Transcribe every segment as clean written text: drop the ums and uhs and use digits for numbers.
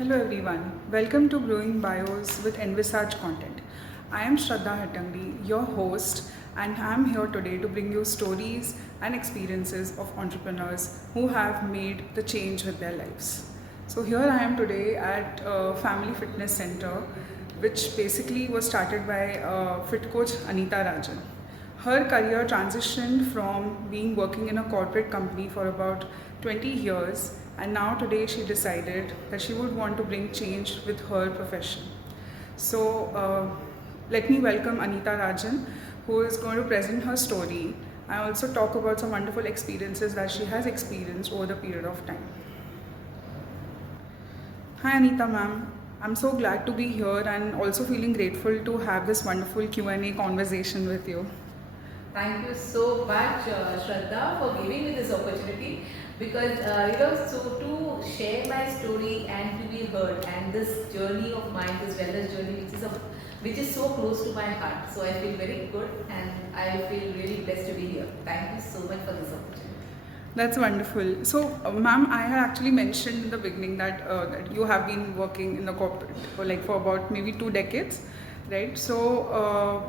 Hello everyone, welcome to Brewing Bios with envisaged content. I am Shraddha Hattangdi, your host, and I am here today to bring you stories and experiences of entrepreneurs who have made the change with their lives. So here I am today at Family Fitness Center, which basically was started by Fitcoach Anita Rajan. Her career transitioned from being working in a corporate company for about 20 years, and now today she decided that she would want to bring change with her profession. So let me welcome Anita Rajan, who is going to present her story and also talk about some wonderful experiences that she has experienced over the period of time. Hi Anita ma'am, I'm so glad to be here and also feeling grateful to have this wonderful Q&A conversation with you. Thank you so much, Shraddha, for giving me this opportunity because so to share my story and to be heard, and this journey of mine, this wellness journey, which is so close to my heart. So I feel very good and I feel really blessed to be here. Thank you so much for this opportunity. That's wonderful. So, ma'am, I had actually mentioned in the beginning that you have been working in the corporate for about maybe 2 decades, right? So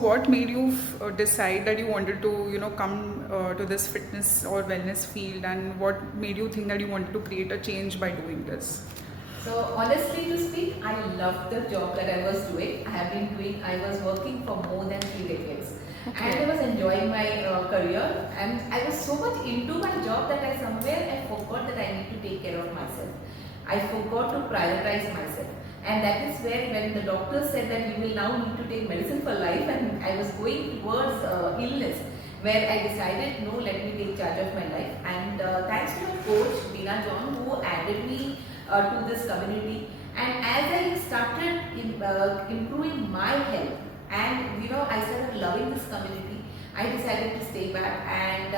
what made you decide that you wanted to, come to this fitness or wellness field, and what made you think that you wanted to create a change by doing this? So honestly to speak, I loved the job that I was doing. I was working for more than 3 decades. Okay. And I was enjoying my career, and I was so much into my job that I forgot that I need to take care of myself. I forgot to prioritize myself. And that is where when the doctor said that you will now need to take medicine for life, and I was going towards illness, where I decided, no, let me take charge of my life. And thanks to my coach, Anita Rajan, who added me to this community. And as I started improving my health, and I started loving this community, I decided to stay back. And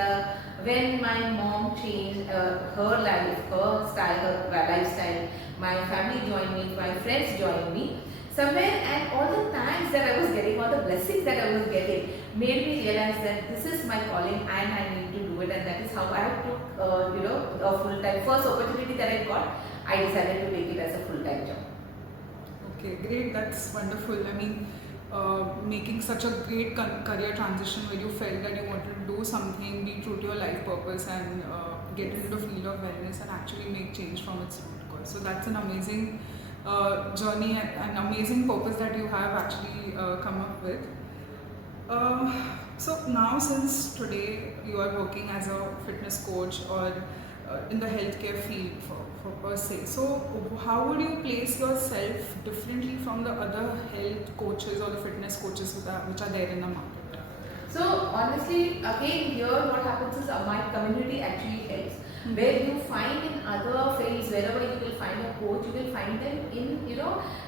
when my mom changed her life, her style, her lifestyle, my family joined me, my friends joined me. Somewhere, and all the thanks that I was getting, all the blessings that I was getting, made me realize that this is my calling and I need to do it. And that is how I took, a full-time first opportunity that I got. I decided to take it as a full-time job. Okay, great. That's wonderful. I mean, making such a great career transition where you felt that you wanted to do something, be true to your life purpose, and get into the field of wellness and actually make change from its root cause. So that's an amazing journey and an amazing purpose that you have actually come up with. So now, since today you are working as a fitness coach or in the healthcare field for per se, so how would you place yourself differently from the other health coaches or the fitness coaches which are there in the market? So honestly, again here what happens is my community actually helps. Where you find in other fields, wherever you will find a coach, you will find them in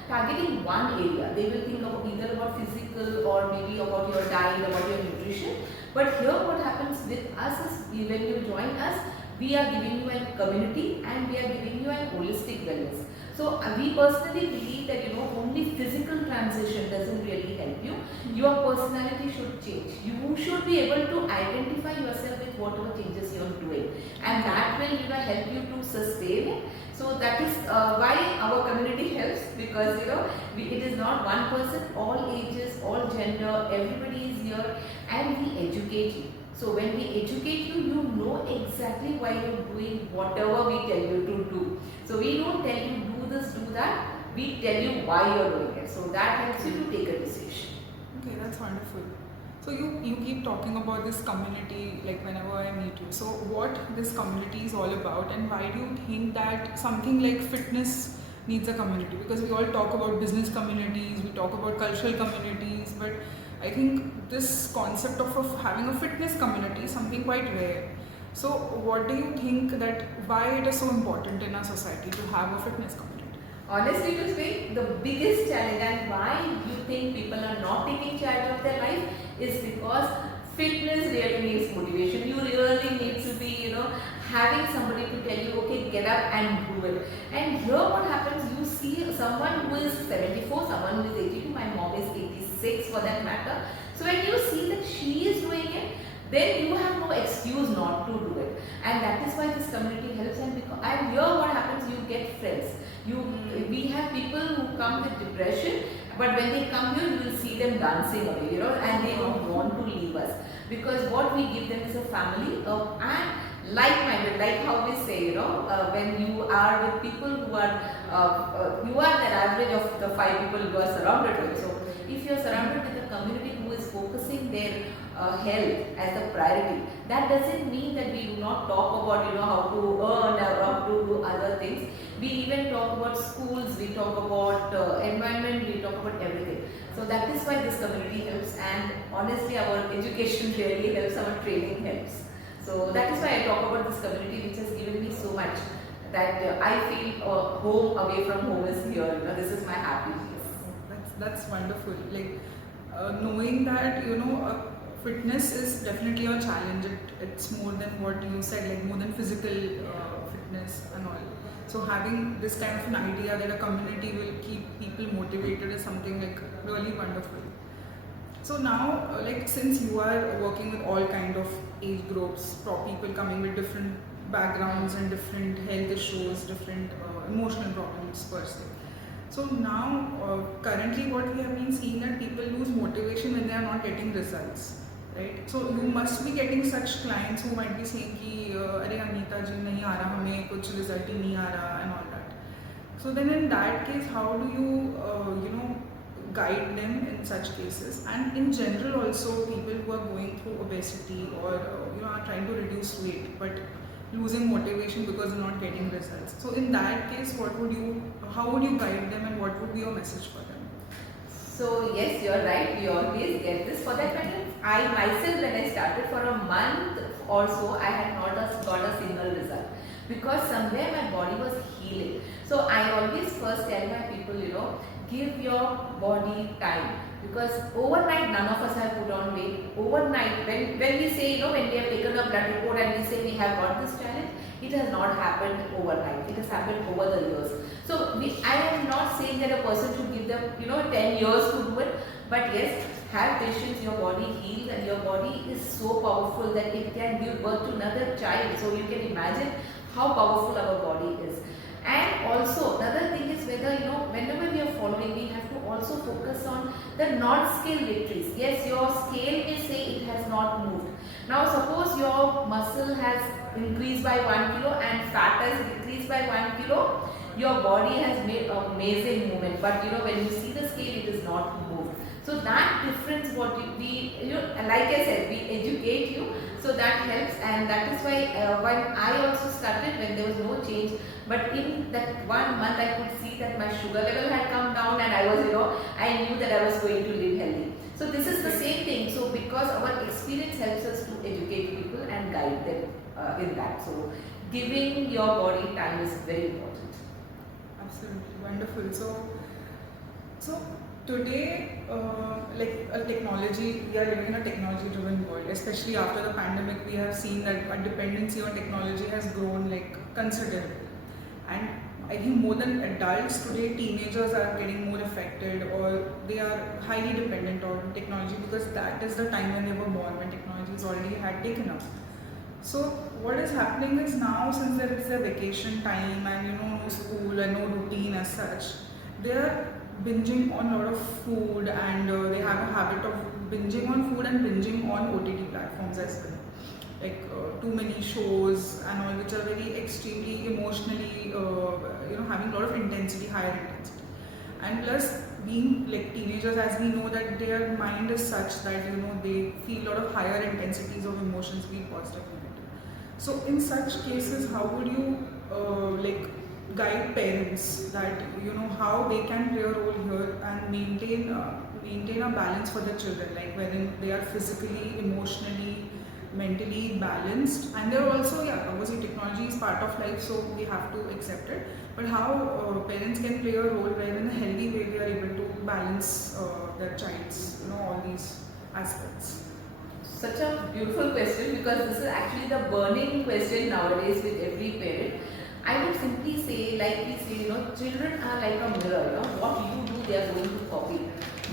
targeting one area. They will think about either about physical or maybe about your diet, about your nutrition. But here what happens with us is when you join us, we are giving you a community and we are giving you an holistic wellness. So we personally believe that only physical transition doesn't really help you. Your personality should change. You should be able to identify yourself with whatever changes you are doing, and that will help you to sustain it. So that is why our community helps, because it is not one person, all ages, all gender, everybody is here, and we educate you. So when we educate you, you know exactly why you're doing whatever we tell you to do. So we don't tell you do this, do that. We tell you why you're doing it. So that helps you to take a decision. Okay, that's wonderful. So you keep talking about this community like whenever I meet you. So what this community is all about, and why do you think that something like fitness needs a community? Because we all talk about business communities, we talk about cultural communities, but I think this concept of having a fitness community is something quite rare. So what do you think that why it is so important in our society to have a fitness community? Honestly to speak, the biggest challenge and why you think people are not taking charge of their life is because fitness really needs motivation. You really need to be, having somebody to tell you, okay, get up and do it. And here what happens, you see someone who is 74, someone who is 82, my mom is 86 for that matter. So when you see that she is doing it, then you have no excuse not to do it. And that is why this community helps. And here what happens, you get friends. We have people who come with depression, but when they come here, you will see them dancing away, and they don't want to leave us, because what we give them is a family and like-minded, like how we say, when you are with people who are, you are the average of the 5 people you are surrounded with. So if you are surrounded with a community who is focusing their health as a priority, that doesn't mean that we do not talk about how to earn or how to do other things. We even talk about schools, we talk about environment, we talk about everything. So that is why this community helps, and honestly our education really helps, our training helps. So that is why I talk about this community, which has given me so much that I feel home away from home is here. This is my happy place. That's wonderful. Like knowing that fitness is definitely a challenge. It's more than what you said, like more than physical fitness and all. So having this kind of an idea that a community will keep people motivated is something like really wonderful. So now, like since you are working with all kind of age groups, people coming with different backgrounds and different health issues, different emotional problems per se. So now, currently what we have been seeing that people lose motivation when they are not getting results, right? So you must be getting such clients who might be saying कि अरे अनीता जी नहीं आ रहा, हमें कुछ result ही नहीं आ रहा and all that. So then in that case, how do you guide them in such cases? And in general also, people who are going through obesity or are trying to reduce weight but losing motivation because they're not getting results. So in that case, how would you guide them, and what would be your message for them? So yes, you're right, we always get this. For that matter, I myself, when I started for a month or so, I had not got a single result, because somewhere my body was healing. So I always first tell my people, give your body time, because overnight none of us have put on weight. Overnight, when we say, when we have taken a blood report and we say we have got this challenge, it has not happened overnight. It has happened over the years. So I am not saying that a person should give them 10 years to do it, but yes, have patience. Your body heals, and your body is so powerful that it can give birth to another child. So you can imagine how powerful our body is. And also another thing is whether whenever we are following, we have to also focus on the non-scale victories. Yes, your scale may say it has not moved. Now suppose your muscle has increased by 1 kilo and fat has decreased by 1 kilo, your body has made amazing movement, but when you see the scale, it is not moved. So that difference, what like I said, we educate you, so that helps. And that is why when I also started, when there was no change, but in that 1 month I could see that my sugar level had come down, and I was I knew that I was going to live healthy. So this is the same thing. So because our experience helps us to educate people and guide them in that. So giving your body time is very important. Absolutely wonderful. So today, like a technology, we are living in a technology-driven world. Especially after the pandemic, we have seen that a dependency on technology has grown like considerably. And I think more than adults today, teenagers are getting more affected, or they are highly dependent on technology, because that is the time when they were born, when technology is already had taken up. So what is happening is now, since there is a vacation time and no school and no routine as such, they are binging on a lot of food, and they have a habit of binging on food and binging on OTT platforms as well. Like too many shows and all, which are very extremely emotionally, having a lot of intensity, higher intensity. And plus, being like teenagers, as we know that their mind is such that they feel a lot of higher intensities of emotions, be it positive or negative. So in such cases, how would you guide parents that how they can play a role here and maintain a balance for their children, like wherein they are physically, emotionally, mentally balanced, and they're also, obviously technology is part of life, so we have to accept it, but how parents can play a role where in a healthy way they are able to balance their child's all these aspects. Such a beautiful question, because this is actually the burning question nowadays with every parent. I would simply say, like we say, children are like a mirror. What you do, they are going to copy.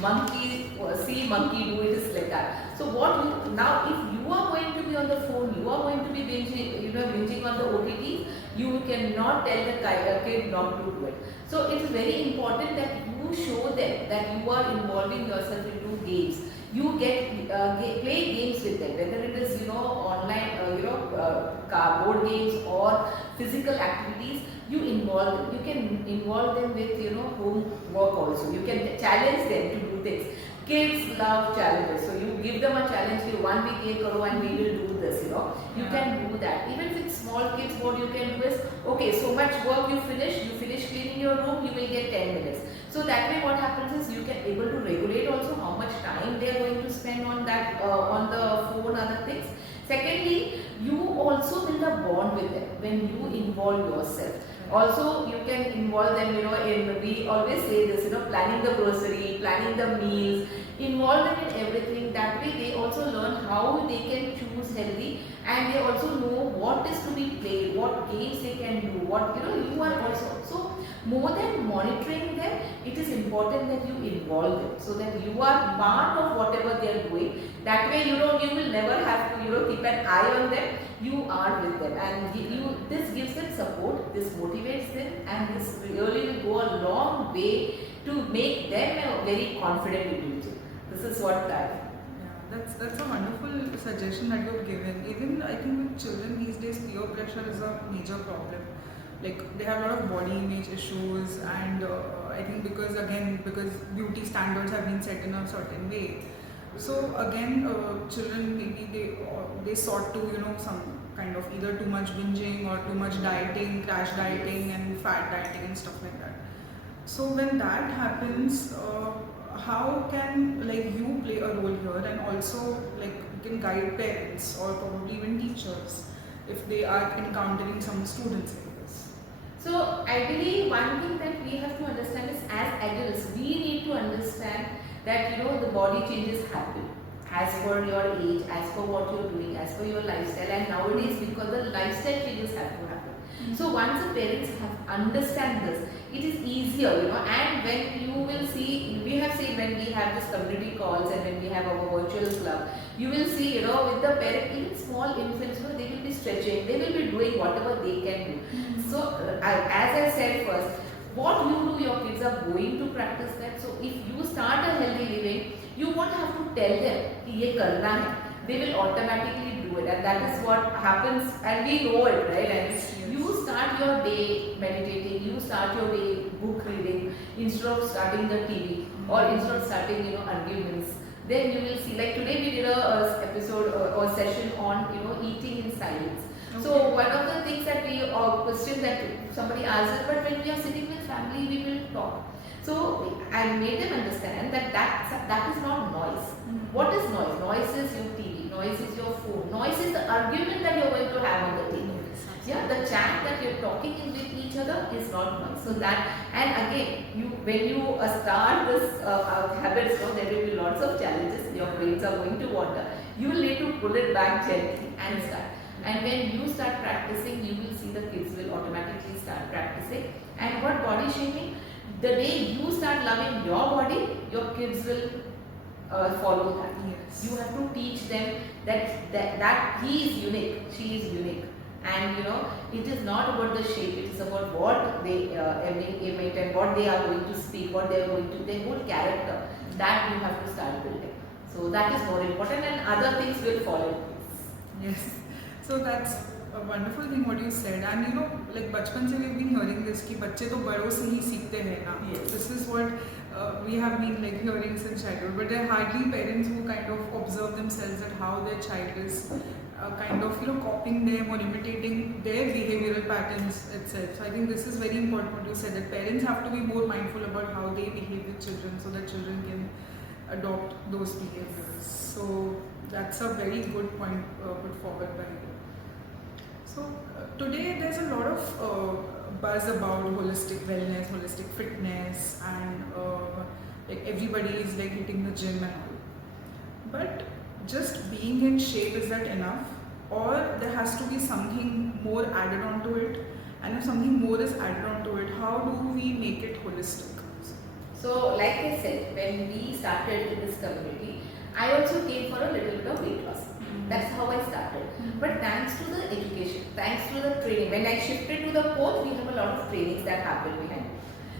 monkey see monkey do, it is like that. So what you, now if you are going to be on the phone, you are going to be binging on the OTT, you cannot tell the kid not to do it. So it is very important that you show them that you are involving yourself into games. You play games with them, whether it is online board games or physical activities. You involve them. You can involve them with homework also. You can challenge them to do things. Kids love challenges, so you give them a challenge. You 1 week ye karo and we will do this. You can do that. Even with small kids, what you can do is, okay, so much work you finish cleaning your room, you will get 10 minutes. So that way what happens is you can able to regulate also how much time they are going to spend on that on the phone, other things. Secondly, you also build a bond with them when you involve yourself. Also, you can involve them, in, we always say this, planning the grocery, planning the meals, involve them in everything. That way they also learn how they can choose healthy, and they also know what is to be played, what games they can do, what, you are also. So, more than monitoring them, it is important that you involve them so that you are part of whatever they are doing. That way, you will never have to, keep an eye on them. You are with them, and this gives them support, this motivates them, and this really will go a long way to make them a very confident individual. This is what I. Yeah, that's a wonderful suggestion that you've given. Even I think with children these days, peer pressure is a major problem. Like they have a lot of body image issues, and I think because beauty standards have been set in a certain way. So again, children maybe they sort to some kind of either too much binging or too much dieting, crash dieting and fat dieting and stuff like that. So when that happens, how can you play a role here, and also you can guide parents or probably even teachers if they are encountering some students like this? So ideally, one thing that we have to understand is, as adults, we need to understand that the body changes happen as per your age, as per what you're doing, as per your lifestyle, and nowadays because the lifestyle changes have to happen. So once the parents have understand this, it is easier, and when you will see, we have seen when we have this community calls and when we have our virtual club, you will see, with the parent, even small infants, they will be stretching, they will be doing whatever they can do. So as I said first, what you do, your kids are going to practice that. So if you start a healthy living, you won't have to tell them कि ये करना है. They will automatically do it, and that is what happens, and we know it, right? And you start your day meditating, you start your day book reading instead of starting the TV or instead of starting arguments. Then you will see, like today we did a episode or session on eating in silence. Okay. So one of the things that we question that somebody asks is, but when we are sitting with family, we will talk. So I made them understand that is not noise. What is noise? Noise is your TV, noise is your phone, noise is the argument that you're going to have on the table. Yeah, the chat that you're talking in with each other is not noise. So that, and again, when you start this habits, there will be lots of challenges. Your brains are going to wander. You will need to pull it back gently and start. And when you start practicing, you will see the kids will automatically start practicing. And what body shaming? The day you start loving your body, your kids will follow that. Yes. You have to teach them that he is unique, she is unique. And it is not about the shape, it is about what they emit and what they are going to speak, what they are going to, their whole character. That you have to start building. So that is more important, and other things will follow. Yes. So that's a wonderful thing what you said, and बचपन से we've been hearing this कि बच्चे तो बड़ों से ही सीखते हैं ना. Yes. This is what we have been hearing since childhood, but there are hardly parents who kind of observe themselves at how their child is kind of copying them or imitating their behavioral patterns itself. So I think this is very important what you said, that parents have to be more mindful about how they behave with children so that children can adopt those behaviors. So that's a very good point put forward by you. So today there's a lot of buzz about holistic wellness, holistic fitness, and everybody is hitting the gym and all. But just being in shape, is that enough? Or there has to be something more added onto it? And if something more is added onto it, how do we make it holistic? So like I said, when we started this community, I also came for a little bit of weight loss. That's how I started. But thanks to the education, thanks to the training, when I shifted to the coach, we have a lot of trainings that happen behind.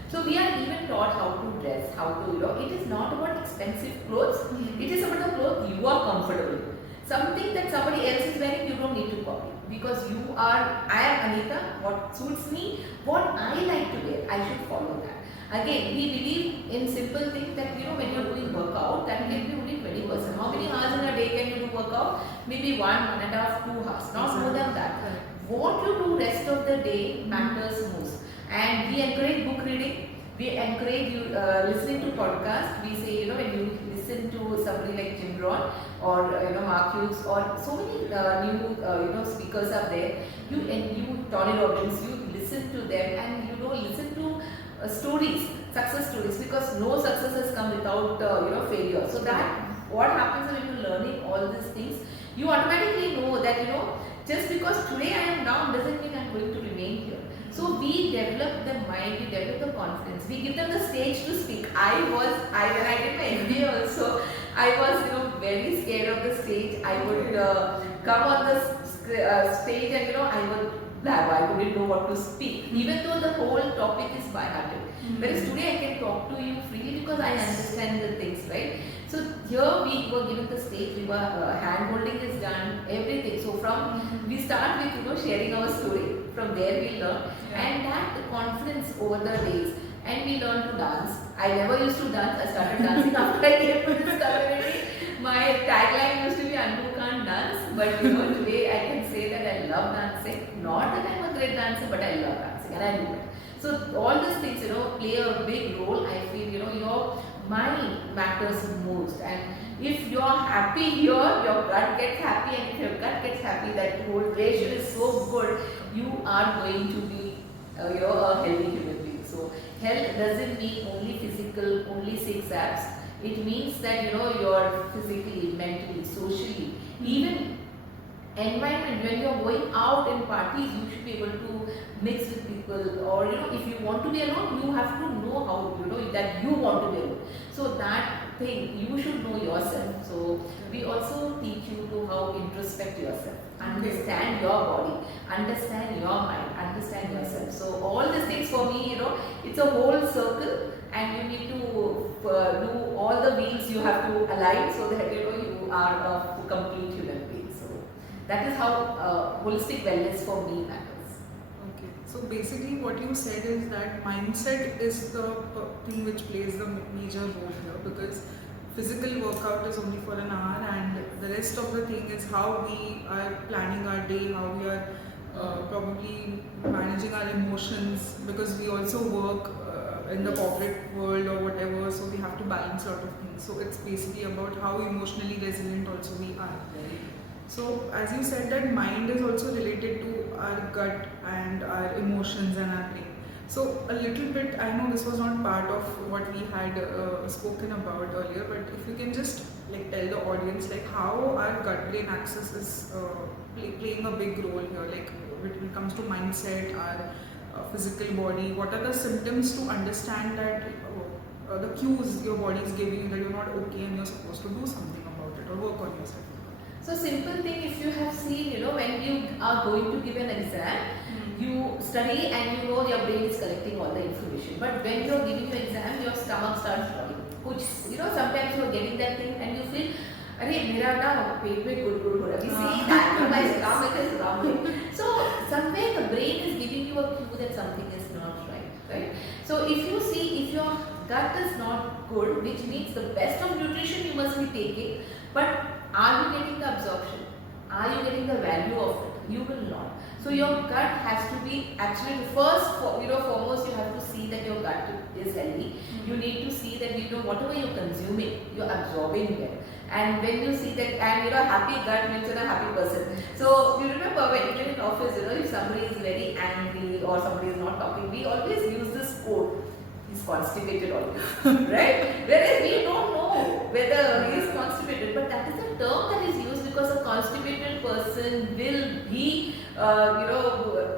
So we are even taught how to dress, how to, it is not about expensive clothes, it is about the clothes you are comfortable with. Something that somebody else is wearing, you don't need to copy. Because I am Anita, what suits me, what I like to wear, I should follow that. Again, we believe in simple things that, when you're doing workout, that can be only 20%. How many hours in a day can you do workout? Maybe 1.5, 2 hours, not more than that. What you do rest of the day matters most. And we encourage book reading. We encourage you listening to podcasts. We say, when you listen to somebody like Jim Rohn or Mark Hughes or so many new speakers are there. You Tony Robbins. You listen to them and listen to stories, success stories, because no success has come without failure. So that what happens when you're learning all these things, you automatically know that just because today I am down doesn't mean I'm going to remain here. So we develop the mind, we develop the confidence, we give them the stage to speak. When I did my MBA also, I was very scared of the stage. I would come on the stage and I would blab. I wouldn't know what to speak, even though the whole topic is by hearted. Whereas today I can talk to you freely because I understand the things, right? So here we were given the stage, we were hand holding is done, everything. So we start with sharing our story. From there we learn, and that confidence over the days. And we learn to dance. I never used to dance. I started dancing after I came to this community. My tagline used to be "Anbu can't dance," but today I can say that I love dancing. Not that I'm a great dancer, but I love dancing and I do it. So all these things play a big role. I feel your mind matters most, and if you're happy here, your gut gets happy, and if your gut gets happy, that whole ratio is so good, you are going to be a healthy human being. So health doesn't mean only physical, only 6 abs. It means that you're physically, mentally, socially, even environment. When you're going out in parties, you should be able to mix with people, or if you want to be alone, you have to know how that you want to be alone. So that thing, you should know yourself. So we also teach you to how introspect yourself, understand your body, understand your mind, understand yourself. So all these things for me, it's a whole circle, and you need to do all the wheels you have to align so that you are a complete human being. So that is how holistic wellness for me matters. Okay, so basically what you said is that mindset is the thing which plays the major role here, because physical workout is only for an hour, and the rest of the thing is how we are planning our day, how we are probably managing our emotions, because we also work in the corporate world or whatever, so we have to balance a lot of things. So it's basically about how emotionally resilient also we are. So as you said, that mind is also related to our gut and our emotions and our brain. So a little bit, I know this was not part of what we had spoken about earlier, but if you can just tell the audience how our gut brain axis is playing a big role here, when it comes to mindset, our physical body, what are the symptoms to understand that the cues your body is giving you that you're not okay and you're supposed to do something about it or work on yourself. So simple thing, if you have seen, when you are going to give an exam, you study and your brain is collecting all the information. But when you're giving your exam, your stomach starts rolling. Which, sometimes you're getting that thing and you feel, mera na pet mein gud ho raha. We see that my stomach is rumbling. So somewhere the brain is giving you a cue that something is not right? So if you see, if your gut is not good, which means the best of nutrition you must be taking, but are you getting the absorption? Are you getting the value of it? You will not. So your gut has to be actually foremost you have to see that your gut is healthy. You need to see that whatever you're consuming, you're absorbing it. And when you see that, and happy gut means you're a happy person. So you remember when you're in office, if somebody is very angry or somebody is not talking, we always use this quote. He's constipated always, right? Whereas we don't know whether he is constipated, but that is the term that is used because a constipated person will be,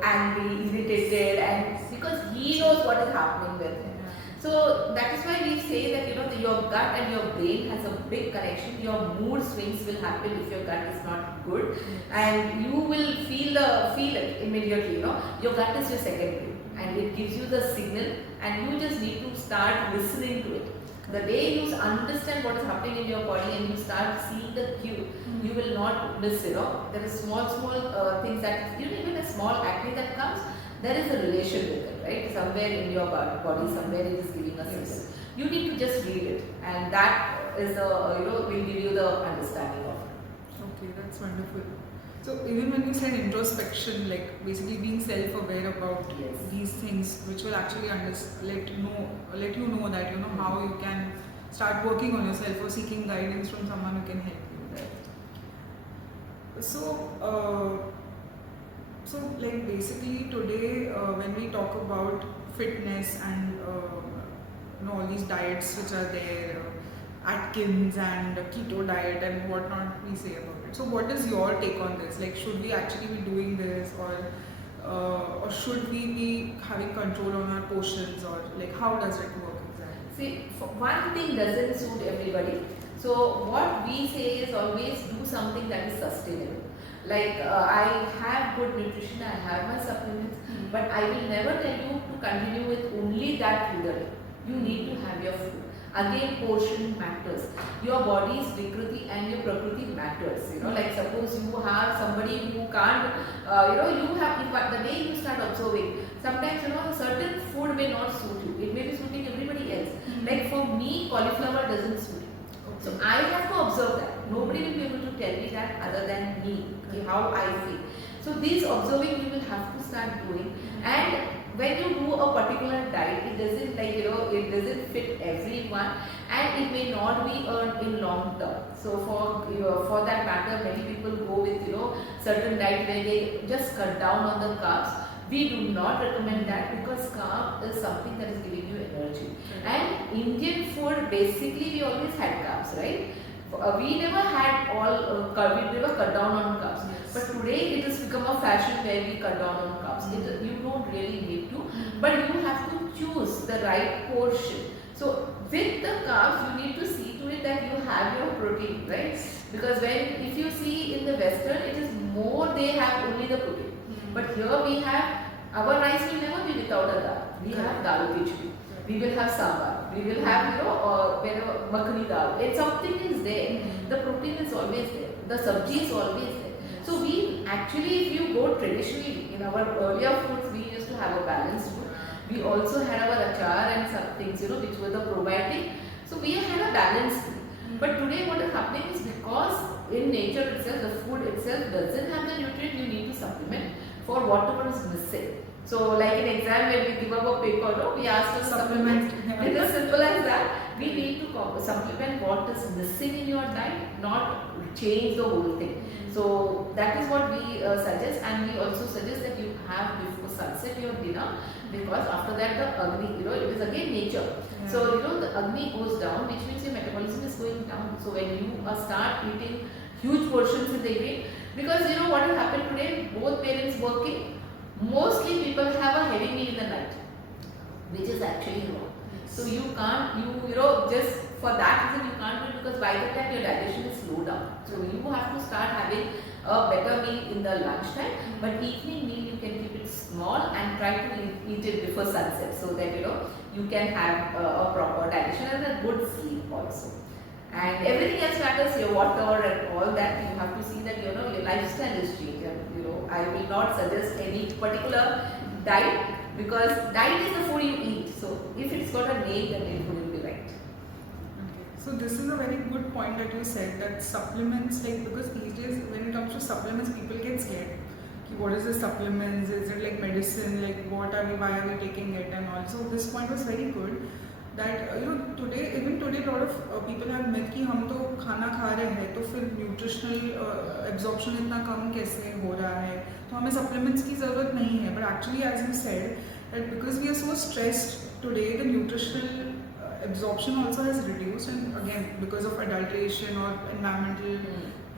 angry, irritated, and because he knows what is happening with him. So So that is why we say that your gut and your brain has a big connection. Your mood swings will happen if your gut is not good, and you will feel it immediately. Your gut is your second brain, and it gives you the signal, and you just need to start listening to it. The day you understand what is happening in your body and you start seeing the cue, you will not miss it. There are small things that even a small acne that comes, there is a relation with it, right? Somewhere in your body, somewhere it is giving a signal. You need to just read it, and that is will give you the understanding of it. Okay, that's wonderful. So even when you said introspection, like basically being self-aware about these things, which will actually let you know that how you can start working on yourself or seeking guidance from someone who can help you. Right? So like basically today when we talk about fitness and all these diets which are there, Atkins and keto diet and whatnot we say about it. So what is your take on this? Like, should we actually be doing this, or should we be having control on our portions, or like how does it work exactly? See, one thing doesn't suit everybody. So what we say is always do something that is sustainable. Like I have good nutrition, I have my supplements, but I will never tell you to continue with only that food only. You need to have your food. Again, portion matters. Your body's Vikriti and your Prakriti matters. Like suppose you have somebody who can't, the day you start observing, sometimes certain food may not suit you. It may be suiting everybody else. Like for me, cauliflower doesn't suit me. So I have to observe that. Nobody will be able to tell me that other than me, how I feel. So these observing you will have to start doing. And when you do a particular diet, it doesn't it doesn't fit everyone, and it may not be earned in long term. So for that matter, many people go with certain diet where they just cut down on the carbs. We do not recommend that, because carb is something that is giving you energy. And Indian food, basically we always had carbs, right? We never had we never cut down on carbs. But today it has become a fashion where we cut down on carbs. You don't really need to, but you have to choose the right portion. So with the carbs, you need to see to it that you have your protein, right? Because if you see in the Western, it is more they have only the protein. But here we have, our rice will never be without a dal. We have dal khichdi. We will have sambar. We will have makhani dal. If something is there, the protein is always there. The sabji is always there. So we actually, if you go traditionally, in our earlier foods, we used to have a balanced food. We also had our achar and some things, which were the probiotic. So we had a balanced food. But today what is happening is, because in nature itself, the food itself doesn't have the nutrient, you need to supplement for whatever is missing. So like in exam when we give up a paper, we ask to supplement. It is simple as that. We need to supplement what is missing in your diet, not change the whole thing. So that is what we suggest, and we also suggest that you have before sunset your dinner, because after that the Agni, it is again nature. So the Agni goes down, which means your metabolism is going down. So when you start eating huge portions in the evening, because what has happened today, both parents working, mostly people have a heavy meal in the night, which is actually wrong. So you can't, just for that reason you can't do it, because by the time your digestion is slowed down. So you have to start having a better meal in the lunchtime, but evening meal you can keep it small and try to eat it before sunset, so that you can have a proper digestion and a good sleep also. And everything else matters, your water and all that. You have to see that your lifestyle is changed. I will not suggest any particular diet, because diet is the food you eat. So if it's got a name, then it will be right. Okay. So this is a very good point that you said, that supplements, because these days when it comes to supplements, people get scared. What is the supplements? Is it like medicine? Like why are we taking it? And also this point was very good. That today a lot of people have myth कि हम तो खाना खा रहे हैं तो फिर nutritional absorption इतना कम कैसे हो रहा है, तो हमें सप्लीमेंट्स की ज़रूरत नहीं है. But actually as you said that because we are so stressed today, the nutritional absorption also has reduced, and again because of adulteration or environmental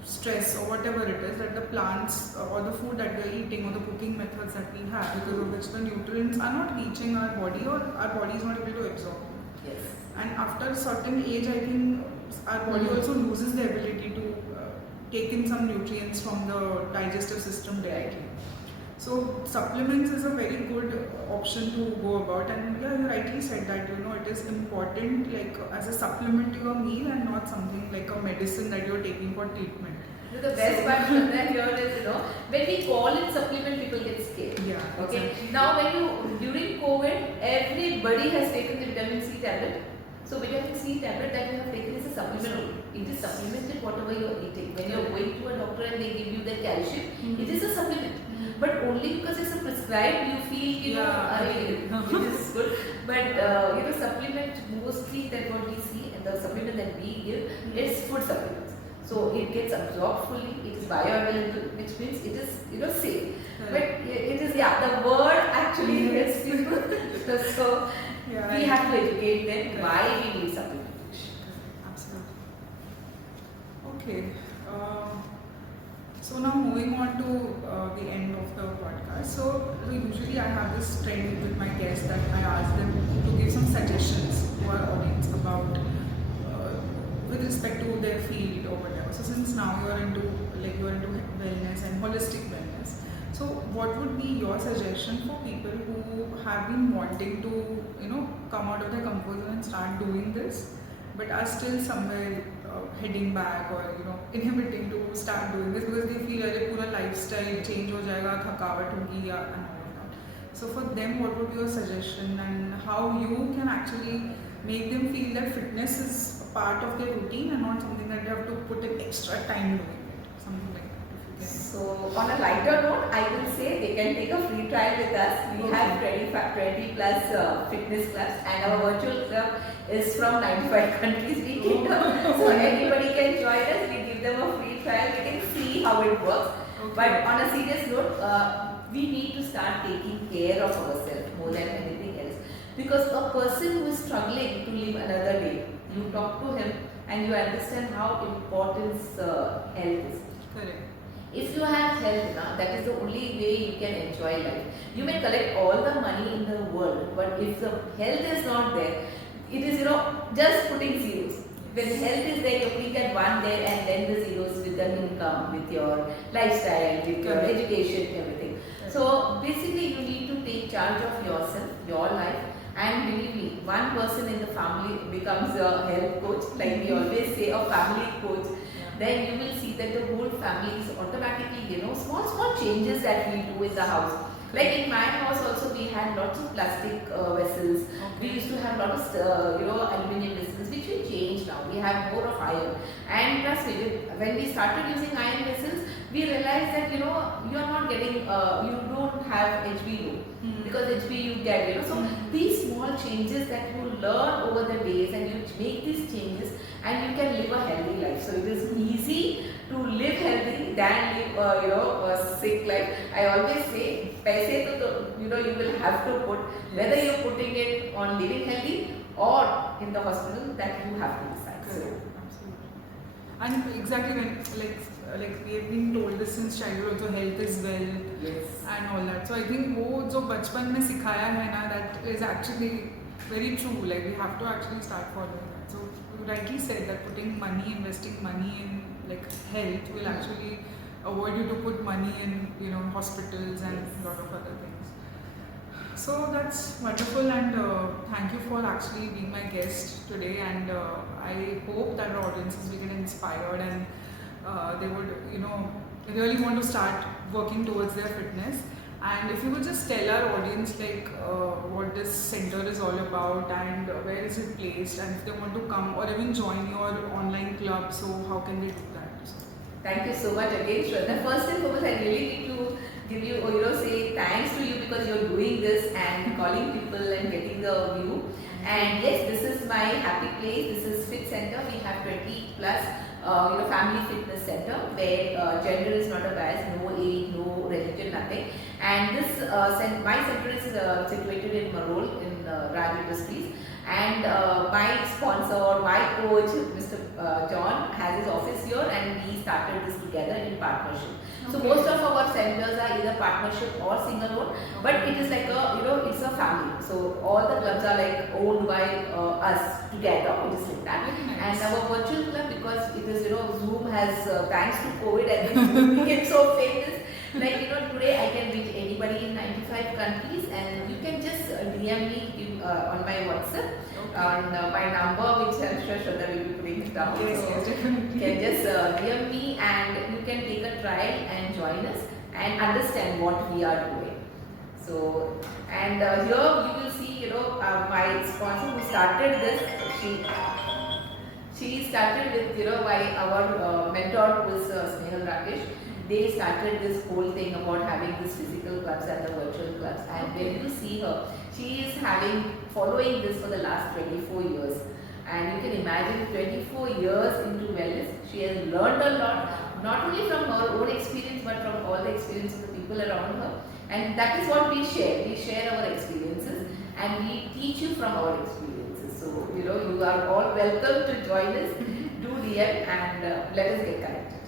stress or whatever it is, that the plants or the food that we are eating or the cooking methods that we have, because of which the nutrients are not reaching our body, or our body is not able to absorb. Yes. And after a certain age, I think our body also loses the ability to take in some nutrients from the digestive system directly. So supplements is a very good option to go about, and yeah, you rightly said that it is important like as a supplement to your meal and not something like a medicine that you're taking for treatment. The best part of that here is, when we call it supplement, people get scared. Yeah. Okay. Exactly. Now, during COVID, everybody has taken the vitamin C tablet. So vitamin C tablet that you have taken is a supplement. It is supplemented whatever you are eating. When you are going to a doctor and they give you the calcium, it is a supplement. But only because it's a prescribed, you feel, it is good. But supplement mostly that what we see and the supplement that we give is food supplements. So it gets absorbed fully. It is bioavailable, which means it is safe. But it is the word actually hits people. So we have to educate them why we need supplementation. Absolutely. Okay. So now moving on to the end of the podcast. So usually I have this trend with my guests that I ask them to give some suggestions to our audience about with respect to their field or whatever. So since now you're into wellness and holistic wellness, so what would be your suggestion for people who have been wanting to come out of their comfort zone and start doing this, but are still somewhere heading back or inhibiting to start doing this because they feel like पूरा lifestyle change हो जाएगा, थकावट होगी या and all of that. So for them, what would be your suggestion and how you can actually make them feel that fitness is a part of their routine and not something that they have to put in extra time doing it, something like that. So on a lighter note, I will say they can take a free trial with us. We have 20 plus fitness clubs, and our virtual club is from 95 countries we cater. So anybody can join us. We give them a free trial. They can see how it works. Okay. But on a serious note, we need to start taking care of ourselves more than anything else. Because a person who is struggling to live another day, you talk to him and you understand how important health is. Correct. If you have health, that is the only way you can enjoy life. You may collect all the money in the world, but if the health is not there, it is just putting zeros. When health is there, you're putting that one there and then the zeros with the income, with your lifestyle, with your education, everything. So basically you need to take charge of yourself, your life, and believe me, one person in the family becomes a health coach, like we always say, a family coach. Then you will see that the whole family is automatically, small changes that we do in the house. Like in my house also we had lots of plastic vessels. We used to have lots of, aluminium vessels, which we changed now. We have more of iron. And trust me, when we started using iron vessels, we realized that, you are not getting, you don't have HB because HB you get, So these small changes that you learn over the days and you make these changes and you can live a healthy life. So it is easy to live healthy than live, a sick life. I always say, paise to you will have to put, whether you're putting it on living healthy or in the hospital, that you have to decide. Correct. Absolutely. And exactly when like we have been told this since childhood also, health is wealth. Yes. And all that. So I think वो जो बचपन में सिखाया है ना, that is actually very true. Like we have to actually start following that. So you rightly said that putting money, investing money in like health will actually avoid you to put money in hospitals and a lot of other things. So that's wonderful, and thank you for actually being my guest today. And I hope that our audiences will get inspired and they would really want to start working towards their fitness. And if you would just tell our audience what this center is all about and where is it placed, and if they want to come or even join your online club, so how can they do that? Thank you so much again, Shraddha. First and foremost, I really need to give you, say thanks to you because you're doing this and calling people and getting the view. And yes, this is my happy place. This is Fit Center. We have 20 plus family fitness center where gender is not a bias, no age, no religion, nothing. And this my center is situated in Marol in Raj Industries. And my sponsor, my coach, Mr. John has his office here, and we started this together in partnership. So Okay. most of our centers are either partnership or single owned, but it is like it's a family. So all the clubs are like owned by us together, it is like that. Very nice. And our virtual club, because it is Zoom has thanks to COVID, I think Zoom became so famous. Like today I can reach anybody in 95 countries, and you can just DM me on my WhatsApp on my number, which I'm sure Shraddha will be putting it down. Yes, So yes, definitely. you can just DM me, and you can take a trial and join us and understand what we are doing. So, and here you will see, my sponsor who started this, she started with, by our mentor who is Snehal Rakesh. They started this whole thing about having this physical clubs and the virtual clubs. And when you see her, she is following this for the last 24 years. And you can imagine 24 years into wellness, she has learned a lot, not only from her own experience, but from all the experience of the people around her. And that is what we share. We share our experiences, and we teach you from our experiences. So, you are all welcome to join us. Do DM and let us get connected.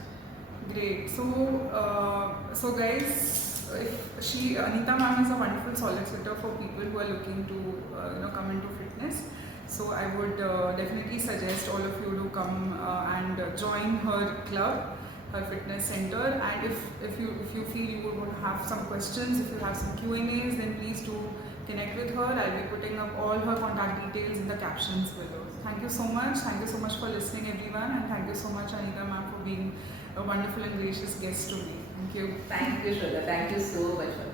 Great. So guys, Anita ma'am is a wonderful solicitor for people who are looking to come into fitness. So I would definitely suggest all of you to come and join her club, her fitness center. And if you feel you would want to have some questions, if you have some Q&As, then please do connect with her. I'll be putting up all her contact details in the captions below. Thank you so much. Thank you so much for listening, everyone, and thank you so much, Anita ma'am, for being a wonderful and gracious guest to me. Thank you. Thank you, Shraddha. Thank you so much for